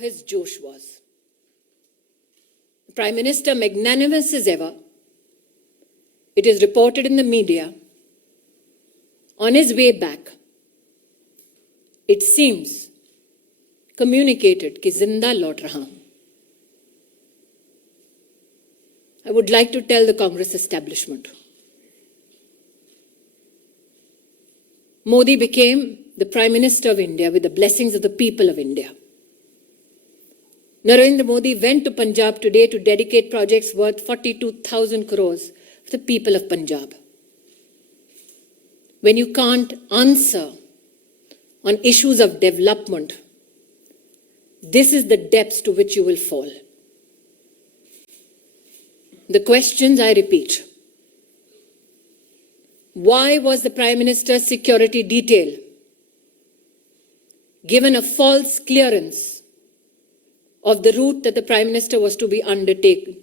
his Josh was. The Prime Minister, magnanimous as ever, it is reported in the media, on his way back, it seems, communicated कि जिंदा लौट रहा हूं. I would like to tell the Congress establishment, Modi became the Prime Minister of India with the blessings of the people of India. Narendra Modi went to Punjab today to dedicate projects worth 42,000 crores for the people of Punjab. When you can't answer on issues of development, this is the depths to which you will fall. The questions, I repeat. Why was the Prime Minister's security detail given a false clearance of the route that the Prime Minister was to be undertaken?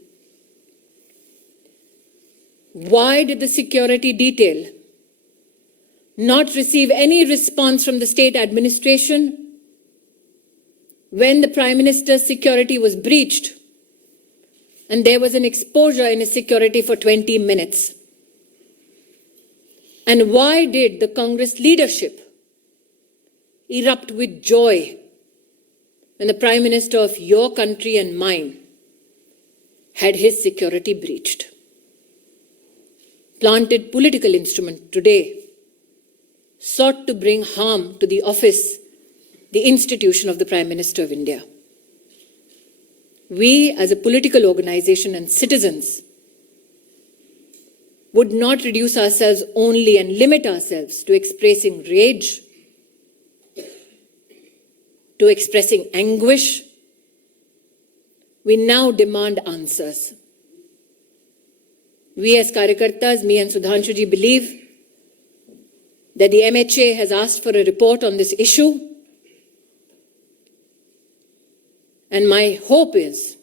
Why did the security detail not receive any response from the state administration when the Prime Minister's security was breached and there was an exposure in his security for 20 minutes? And why did the Congress leadership erupt with joy when the Prime Minister of your country and mine had his security breached? Planted political instrument today sought to bring harm to the office, the institution of the Prime Minister of India. We as a political organization and citizens would not reduce ourselves only and limit ourselves to expressing rage, to expressing anguish. We now demand answers. We as Karyakartas, me and Sudhanshu ji, believe that the MHA has asked for a report on this issue. And my hope is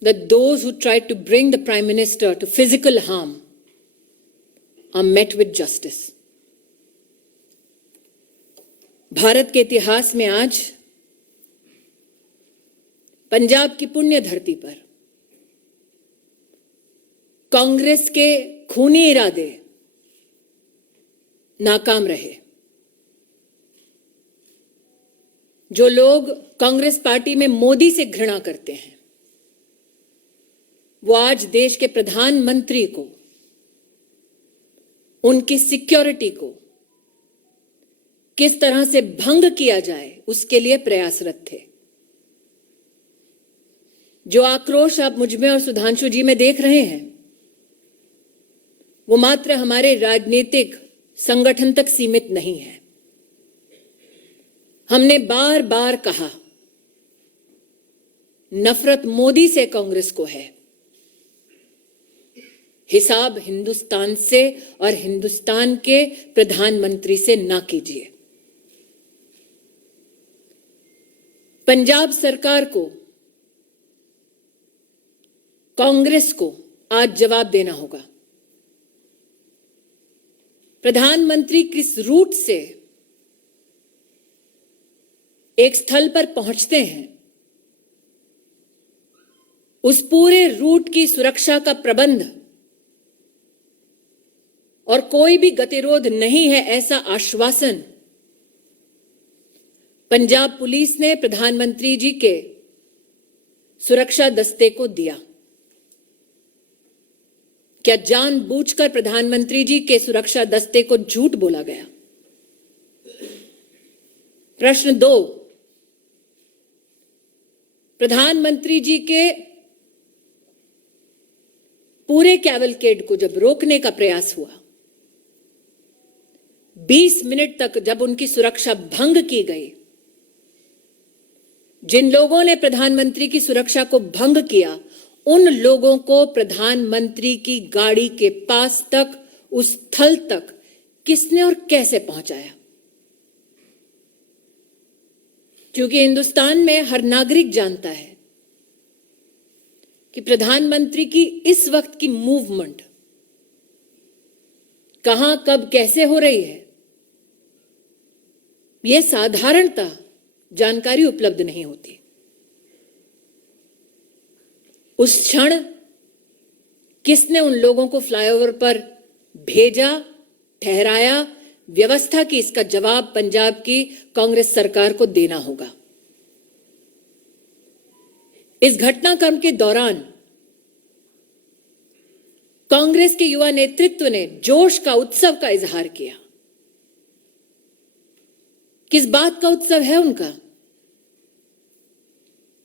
that those who tried to bring the Prime Minister to physical harm are met with justice. Bharat के इतिहास में आज पंजाब की पुण्य धरती पर कांग्रेस के खूनी इरादे नाकाम रहे. जो लोग कांग्रेस पार्टी में मोदी से घृणा करते हैं, वो आज देश के प्रधानमंत्री को, उनकी सिक्योरिटी को किस तरह से भंग किया जाए उसके लिए प्रयासरत थे. जो आक्रोश आप मुझ में और सुधांशु जी में देख रहे हैं, वो मात्र हमारे राजनीतिक संगठन तक सीमित नहीं है. हमने बार बार कहा, नफरत मोदी से कांग्रेस को है, हिसाब हिंदुस्तान से और हिंदुस्तान के प्रधानमंत्री से ना कीजिए. पंजाब सरकार को, कांग्रेस को आज जवाब देना होगा. प्रधानमंत्री किस रूट से एक स्थल पर पहुंचते हैं, उस पूरे रूट की सुरक्षा का प्रबंध और कोई भी गतिरोध नहीं है, ऐसा आश्वासन पंजाब पुलिस ने प्रधानमंत्री जी के सुरक्षा दस्ते को दिया. क्या जानबूझकर प्रधानमंत्री जी के सुरक्षा दस्ते को झूठ बोला गया? प्रश्न 2, प्रधानमंत्री जी के पूरे कैवलकेड को जब रोकने का प्रयास हुआ, 20 मिनट तक जब उनकी सुरक्षा भंग की गई, जिन लोगों ने प्रधानमंत्री की सुरक्षा को भंग किया, उन लोगों को प्रधानमंत्री की गाड़ी के पास तक, उस स्थल तक किसने और कैसे पहुंचाया? क्योंकि हिंदुस्तान में हर नागरिक जानता है कि प्रधानमंत्री की इस वक्त की मूवमेंट कहां, कब, कैसे हो रही है, यह साधारणतः जानकारी उपलब्ध नहीं होती। उस क्षण किसने उन लोगों को फ्लाईओवर पर भेजा, ठहराया, व्यवस्था की, इसका जवाब पंजाब की कांग्रेस सरकार को देना होगा। इस घटनाक्रम के दौरान कांग्रेस के युवा नेतृत्व ने जोश का, उत्सव का इजहार किया। किस बात का उत्सव है उनका?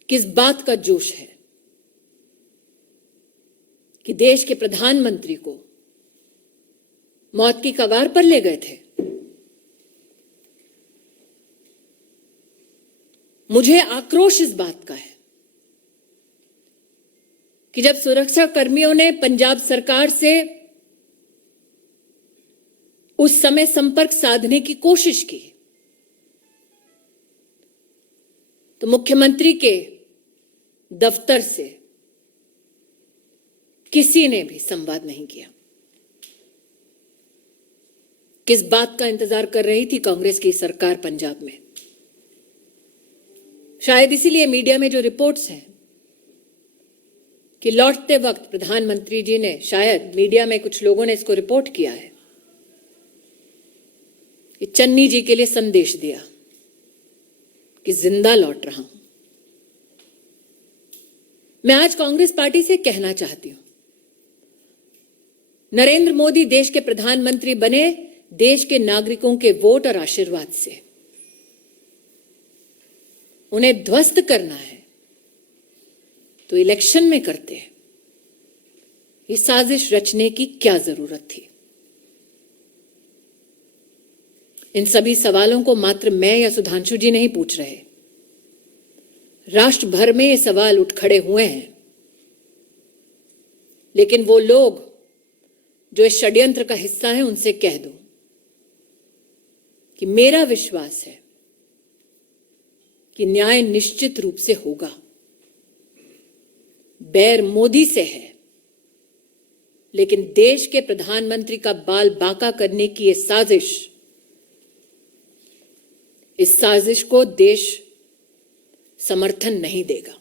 किस बात का जोश है कि देश के प्रधानमंत्री को मौत की कगार पर ले गए थे? मुझे आक्रोश इस बात का है कि जब सुरक्षा कर्मियों ने पंजाब सरकार से उस समय संपर्क साधने की कोशिश की तो मुख्यमंत्री के दफ्तर से किसी ने भी संवाद नहीं किया। किस बात का इंतजार कर रही थी कांग्रेस की सरकार पंजाब में? शायद इसीलिए मीडिया में जो रिपोर्ट्स हैं कि लौटते वक्त प्रधानमंत्री जी ने, शायद मीडिया में कुछ लोगों ने इसको रिपोर्ट किया है कि चन्नी जी के लिए संदेश दिया कि जिंदा लौट रहा हूं। मैं आज कांग्रेस पार्टी से कहना चाहती हूं, नरेंद्र मोदी देश के प्रधानमंत्री बने देश के नागरिकों के वोट और आशीर्वाद से। उन्हें ध्वस्त करना है तो इलेक्शन में करते हैं। ये साजिश रचने की क्या जरूरत थी? इन सभी सवालों को मात्र मैं या सुधांशु जी नहीं पूछ रहे, राष्ट्र भर में ये सवाल उठ खड़े हुए हैं। लेकिन वो लोग जो इस षड्यंत्र का हिस्सा है, उनसे कह दो कि मेरा विश्वास है कि न्याय निश्चित रूप से होगा। बैर मोदी से है, लेकिन देश के प्रधानमंत्री का बाल बांका करने की ये साजिश, इस साजिश को देश समर्थन नहीं देगा।